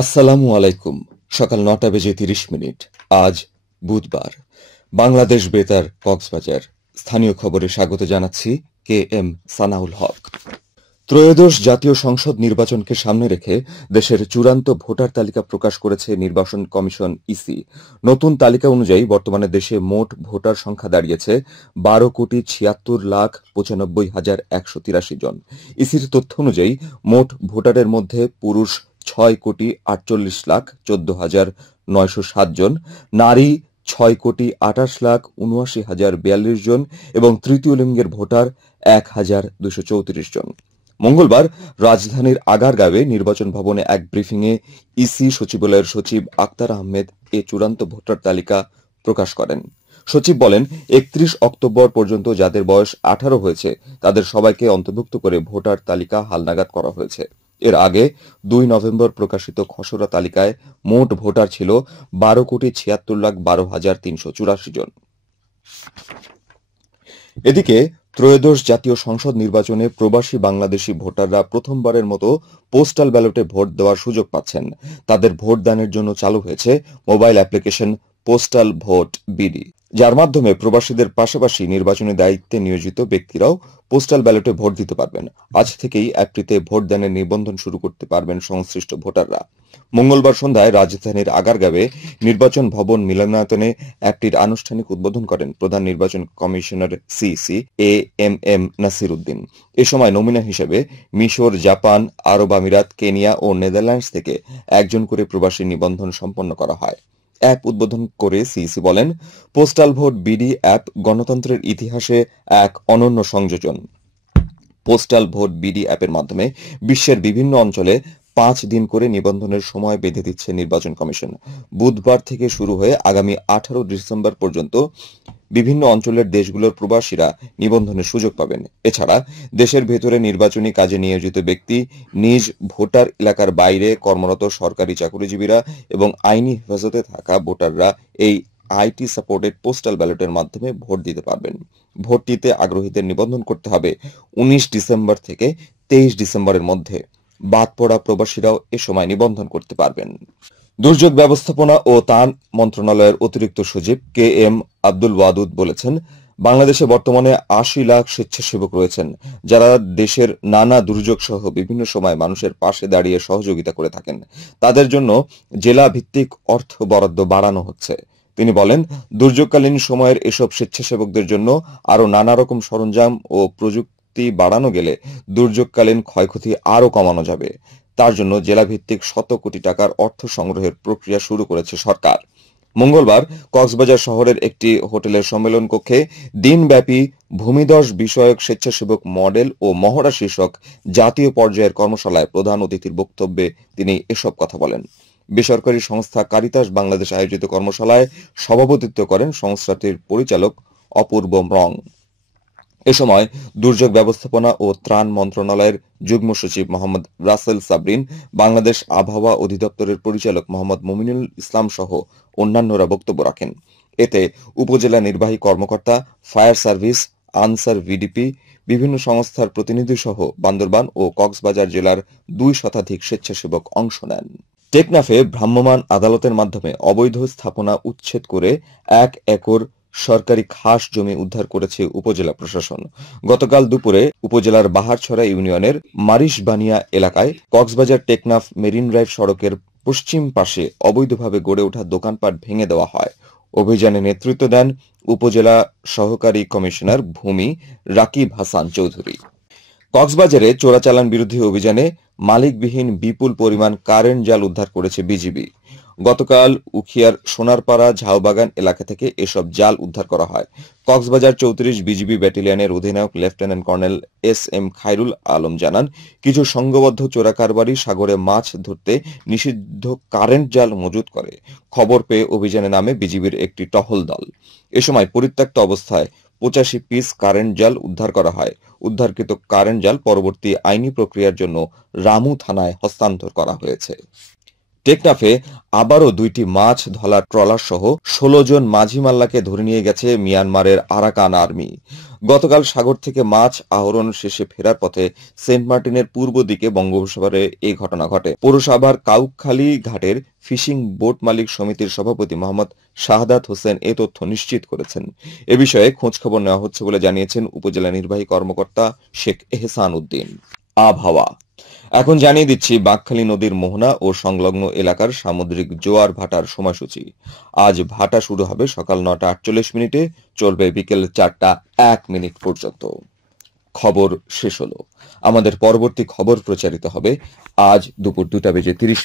আসসালামু আলাইকুম। সকাল ৯টা বেজে ৩০ মিনিট। আজ বুধবার। বাংলাদেশ বেতার কক্সবাজার স্থানীয় খবরে স্বাগত জানাচ্ছি কে এম সানাউল হক। ত্রয়োদশ জাতীয় সংসদ নির্বাচনকে সামনে রেখে দেশের চূড়ান্ত ভোটার তালিকা প্রকাশ করেছে নির্বাচন কমিশন ইসি। নতুন তালিকা অনুযায়ী বর্তমানে দেশে মোট ভোটার সংখ্যা দাঁড়িয়েছে ১২,৭৬,৯৫,১৮৩ জন। ইসির তথ্য অনুযায়ী মোট ভোটারের মধ্যে পুরুষ ৬,৪৮,১৪,৯০৭ জন, নারী ৬,২৮,৭৯,০৪২ জন এবং তৃতীয় লিঙ্গের ভোটার ১,২৩৪ জন। মঙ্গলবার রাজধানীর আগারগাঁওয়ে নির্বাচন ভবনে এক ব্রিফিংয়ে ইসি সচিবালয়ের সচিব আক্তার আহমেদ এ চূড়ান্ত ভোটার তালিকা প্রকাশ করেন। সচিব বলেন, ৩১ অক্টোবর পর্যন্ত যাদের বয়স ১৮ হয়েছে তাদের সবাইকে অন্তর্ভুক্ত করে ভোটার তালিকা হালনাগাদ করা হয়েছে। এর আগে ২ নভেম্বর প্রকাশিত খসড়া তালিকায় মোট ভোটার ছিল ১২,৭৬,১২,৩৮৪ জন। এদিকে ত্রয়োদশ জাতীয় সংসদ নির্বাচনে প্রবাসী বাংলাদেশি ভোটাররা প্রথমবারের মতো পোস্টাল ব্যালটে ভোট দেওয়ার সুযোগ পাচ্ছেন। তাদের ভোটদানের জন্য চালু হয়েছে mobile application postal vote BD, যার মাধ্যমে প্রবাসীদের পাশাপাশি নির্বাচনী দায়িত্বে নিয়োজিত ব্যক্তিরাও পোস্টাল ব্যালটে ভোট দিতে পারবেন। আজ থেকেই অ্যাপটিতে ভোটদানের নিবন্ধন শুরু করতে পারবেন সংশ্লিষ্ট ভোটাররা। মঙ্গলবার সন্ধ্যায় রাজধানীর আগারগাঁওয়ে নির্বাচন ভবন মিলনায়তনে অ্যাপটির আনুষ্ঠানিক উদ্বোধন করেন প্রধান নির্বাচন কমিশনার সিসি A M M Nasir Uddin. এ সময় নমুনা হিসেবে মিশর, জাপান, আরব আমিরাত, কেনিয়া ও নেদারল্যান্ডস থেকে একজন করে প্রবাসী নিবন্ধন সম্পন্ন করা হয়। অ্যাপ উদ্বোধন করে সিইসি বলেন, পোস্টাল ভোট বিডি অ্যাপ গণতন্ত্রের ইতিহাসে এক অনন্য সংযোজন। পোস্টাল ভোট বিডি অ্যাপের মাধ্যমে বিশ্বের বিভিন্ন অঞ্চলে ৫ দিন করে নিবন্ধনের সময় বেঁধে দিচ্ছে নির্বাচন কমিশন। বুধবার থেকে শুরু হয়ে আগামী ১৮ ডিসেম্বর পর্যন্ত বিভিন্ন অঞ্চলের দেশগুলোর প্রবাসীরা নিবন্ধনের সুযোগ পাবেন। এছাড়া দেশের ভেতরে নির্বাচনী কাজে নিয়োজিত ব্যক্তি, নিজ ভোটার এলাকার বাইরে কর্মরত সরকারি চাকরিজীবীরা এবং আইনি হেফাজতে থাকা ভোটাররা এই আইটি সাপোর্টেড পোস্টাল ব্যালটের মাধ্যমে ভোট দিতে পারবেন। ভোট দিতে আগ্রহীদের নিবন্ধন করতে হবে ১৯ ডিসেম্বর থেকে ২৩ ডিসেম্বরের মধ্যে। বাদ পড়া প্রবাসীরাও এ সময় নিবন্ধন করতে পারবেন। দুর্যোগ ব্যবস্থাপনা ও ত্রাণ মন্ত্রণালয়ের অতিরিক্ত সচিব কে এম আব্দুল ওয়াদুদ বলেছেন, বাংলাদেশে বর্তমানে ৮০ লাখ স্বেচ্ছাসেবক রয়েছেন, যারা দেশের নানা দুর্যোগ সহ বিভিন্ন সময় মানুষের পাশে দাঁড়িয়ে সহযোগিতা করে থাকেন। তাদের জন্য জেলা ভিত্তিক অর্থ বরাদ্দ বাড়ানো হচ্ছে। তিনি বলেন, দুর্যোগকালীন সময়ের এসব স্বেচ্ছাসেবকদের জন্য আরও নানা রকম সরঞ্জাম ও প্রযুক্তি বাড়ানো গেলে দুর্যোগকালীন ক্ষয়ক্ষতি আরও কমানো যাবে। তার জন্য জেলাভিত্তিক ১০০ কোটি টাকার অর্থ সংগ্রহের প্রক্রিয়া শুরু করেছে সরকার। মঙ্গলবার কক্সবাজার শহরের একটি হোটেলের সম্মেলন কক্ষে দিনব্যাপী ভূমিধস বিষয়ক স্বেচ্ছাসেবক মডেল ও মহড়া শীর্ষক জাতীয় পর্যায়ের কর্মশালায় প্রধান অতিথির বক্তব্যে তিনি এসব কথা বলেন। বেসরকারি সংস্থা কারিতাস বাংলাদেশ আয়োজিত কর্মশালায় সভাপতিত্ব করেন সংস্থাটির পরিচালক অপূর্ব রং। এ সময় দুর্যোগ ব্যবস্থাপনা ও ত্রাণ মন্ত্রণালয়ের যুগ্ম সচিব মোহাম্মদ রাসেল সাবরিন, বাংলাদেশ আবহাওয়া অধিদপ্তরের পরিচালক মোহাম্মদ মুমিনুল ইসলাম সহ অন্যান্যরা বক্তব্য রাখেন। এতে উপজেলা নির্বাহী কর্মকর্তা, ফায়ার সার্ভিস, আনসার ভিডিপি, বিভিন্ন সংস্থার প্রতিনিধি সহ বান্দরবান ও কক্সবাজার জেলার ২ শতাধিক স্বেচ্ছাসেবক অংশ নেন। টেকনাফে ভ্রাম্যমাণ আদালতের মাধ্যমে অবৈধ স্থাপনা উচ্ছেদ করে ১ একর সরকারি খাস জমি উদ্ধার করেছে উপজেলা প্রশাসন। গতকাল দুপুরে উপজেলার বাহারছড়া ইউনিয়নের মারিশবানিয়া এলাকায় কক্সবাজার টেকনাফ মেরিন ড্রাইভ সড়কের পশ্চিম পাশে অবৈধভাবে গড়ে ওঠা দোকানপাট ভেঙে দেওয়া হয়। অভিযানে নেতৃত্ব দেন উপজেলা সহকারী কমিশনার ভূমি রাকিব হাসান চৌধুরী। কক্সবাজারে চোরাচালান বিরোধী অভিযানে মালিকবিহীন বিপুল পরিমাণ কারেন্ট জাল উদ্ধার করেছে বিজিবি। গতকাল উখিয়ার সোনারপাড়া ঝাউবাগান এলাকা থেকে এসব জাল উদ্ধার করা হয়। কক্সবাজার ৩৪ বিজিবি ব্যাটালিয়নের অধিনায়ক lieutenant colonel S M Khairul Alam জানান, কিছু সংঘবদ্ধ চোরাকারবারি সাগরে মাছ ধরতে নিষিদ্ধ কারেন্ট জাল মজুত করে। খবর পেয়ে অভিযানে নামে বিজিবির একটি টহল দল। এ সময় পরিত্যক্ত অবস্থায় ৮৫ পিস কারেন্ট জাল উদ্ধার করা হয়। উদ্ধারকৃত কারেন্ট জাল পরবর্তী আইনি প্রক্রিয়ার জন্য রামু থানায় হস্তান্তর করা হয়েছে। টেকনাফে আবারও 2টি মাছ ধরার ট্রলার সহ 16 জন মাঝি মাল্লাকে ধরে নিয়ে গেছে মিয়ানমারের আরাকান আর্মি। গতকাল সাগর থেকে মাছ আহরণ শেষে ফেরার পথে সেন্ট মার্টিনের পূর্ব দিকে বঙ্গোপসাগরে এই ঘটনা ঘটে। পৌরসভার কাউখালী ঘাটের ফিশিং বোট মালিক সমিতির সভাপতি মোহাম্মদ শাহাদাত হোসেন এ তথ্য নিশ্চিত করেছেন। এ বিষয়ে খোঁজখবর নেওয়া হচ্ছে বলে জানিয়েছেন উপজেলা নির্বাহী কর্মকর্তা শেখ এহসান উদ্দিন। আবহাওয়া এখন জানিয়ে দিচ্ছি বাঁকখালী নদীর মোহনা ও সংলগ্ন এলাকার সামুদ্রিক জোয়ার ভাটার সময়সূচি। আজ ভাটা শুরু হবে সকাল 9:48 চলবে বিকেল 4:01 পর্যন্ত। খবর শেষ হলো। আমাদের পরবর্তী খবর প্রচারিত হবে আজ দুপুর 2:30